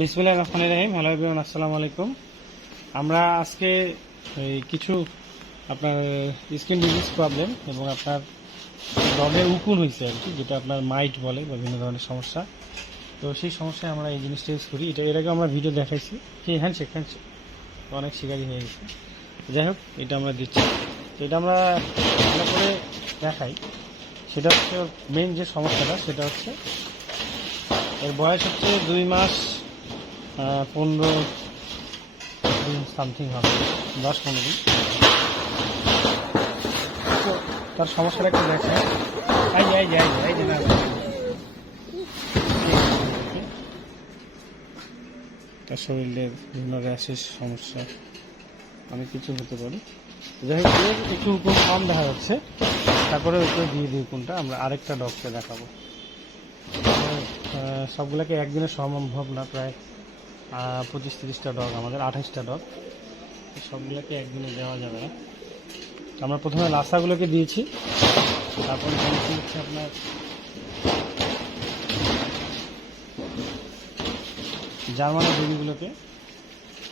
বিসমিল্লাহ রহমান রহিম। Hello everyone, আসসালামু আলাইকুম। আমরা আজকে কিছু আপনার স্কিন ডিজিজ প্রবলেম এবং আপনার রডের উকুন হয়েছে আর কি, যেটা আপনার মাইট বলে বিভিন্ন ধরনের সমস্যা। তো সেই সমস্যায় আমরা এই জিনিসটা ইউজ করি। এটা, এর আগে আমরা ভিডিও দেখাইছি। কি হ্যান্ডশেক হ্যান্ডশেক অনেক শিকারি হয়ে গেছে। যাই হোক, এটা আমরা দিচ্ছি। তো এটা আমরা ভালো করে দেখাই। সেটা হচ্ছে মেন যে সমস্যাটা, সেটা হচ্ছে এর বয়স হচ্ছে দুই মাস পনেরো দিন সামথিং হবে, দশ পনেরো দিন। তো তার সমস্যাটা একটু দেখে তার শরীরের বিভিন্ন র্যাশের সমস্যা, অনেক কিছু হতে পারে। যাই হোক একটু উপর কম দেখা যাচ্ছে। তারপরে ওকে দিয়ে দিই কোনটা, আমরা আরেকটা ডগকে দেখাবো। সবগুলোকে একদিনে সম্ভব না, প্রায় পঁচিশ তিরিশটা ডগ আমাদের আঠাশটা ডগ সবগুলোকে একদিনে দেওয়া যাবে। না আমরা প্রথমে লাসাগুলোকে দিয়েছি। তারপরে হচ্ছে আপনার জার্মানের বেবিগুলোকে।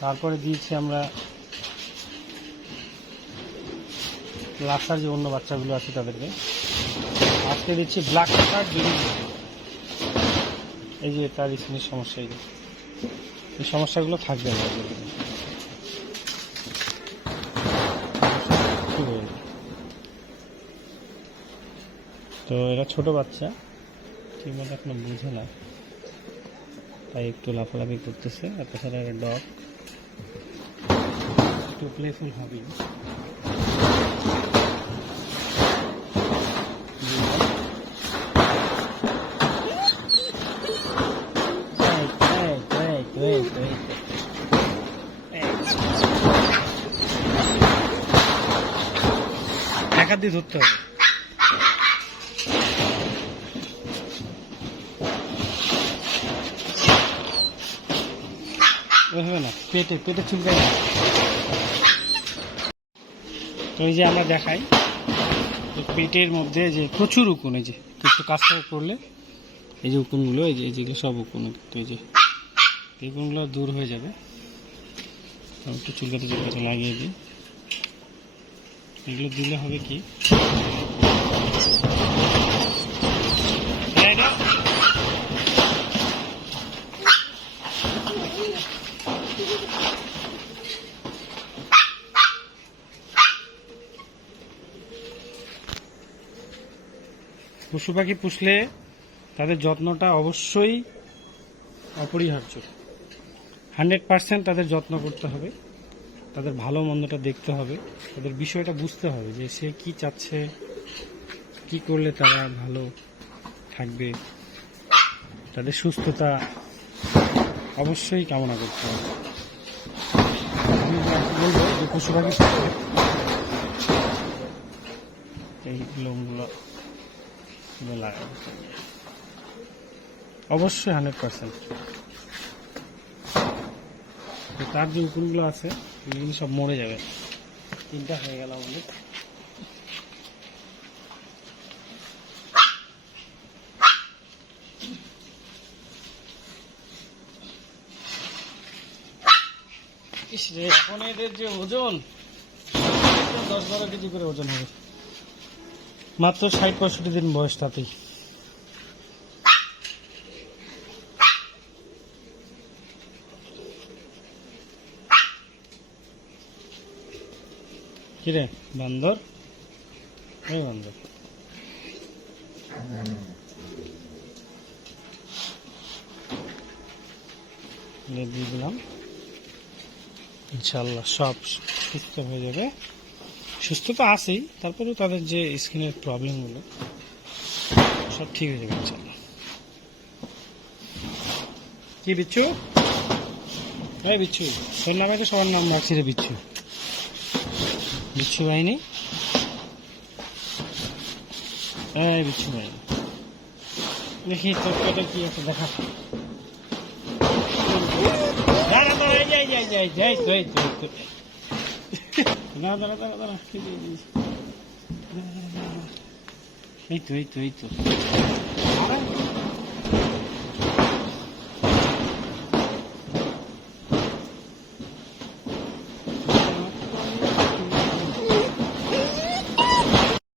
তারপরে দিয়েছি আমরা লাসার যে অন্য বাচ্চাগুলো আছে তাদেরকে। আজকে দিচ্ছি ব্ল্যাক এই যে তার স্কিনের সমস্যা এই। এই সমস্যাগুলো থাকবে না। তো এরা ছোট বাচ্চা, ঠিক মতো এখনও বুঝে না। তাই একটু লাফালাফি করতেছে, আর তাছাড়া এরা ডগ। একটু প্লেফুল হবেই। টাকা দিয়ে ধরতে হবে। না, পেটে পেটে চুলকাই না। তো এই যে আমরা দেখাই পেটের মধ্যে যে প্রচুর উকুন, এই যে একটু কাজটা করলে, এই যে উকুনগুলো, এই যে, এই যেগুলো সব উকুন, তো এই যে এই উকুনগুলো দূর হয়ে যাবে। একটু চুলকাতে চুলকাতে লাগিয়ে দিই। এগুলো দিলে হবে কি? পশু পাখি পুষলে তাদের যত্নটা অবশ্যই অপরিহার্য। হান্ড্রেড পার্সেন্ট তাদের যত্ন করতে হবে। তাদের ভালো মন্দটা দেখতে হবে, তাদের বিষয়টা বুঝতে হবে যে সে কি চাচ্ছে, কি করলে তারা ভালো থাকবে, তাদের সুস্থতা অবশ্যই কামনা করতে হবে। আমি বলব, যে পশু পাখির এই লোমগুলো অবশ্যই হান্ড্রেড পার্সেন্ট। তার যে উকুনগুলো আছে এগুলো সব মরে যাবে। তিনটা হয়ে গেল আমাদের। এখন এদের যে ওজন, দশ বারো কেজি করে ওজন হবে। মাত্র ষাট পঁয়ষট্টি দিন বয়স তাতেই। কিরে, বান্দর? এই বান্দর। দিয়ে দিলাম। ইনশাল্লাহ সব সুস্থ হয়ে যাবে। সুস্থ তো আছেই, তারপরেও তাদের যে স্কিনের প্রবলেমগুলো, সব ঠিক হয়ে যাবে ইনশাল্লাহ কি বিচ্ছু? এই বিচ্ছু, তোর নামে তো সবার নাম রাখছি রে বিচ্ছু। বিচ্ছু বাহিনী? এই বিচ্ছু বাহিনী। দেখি তোর পেটে কি আছে, দেখা। দাঁড়া দাঁড়া দাঁড়া দাঁড়া কি? এই তো এই তো এই তো।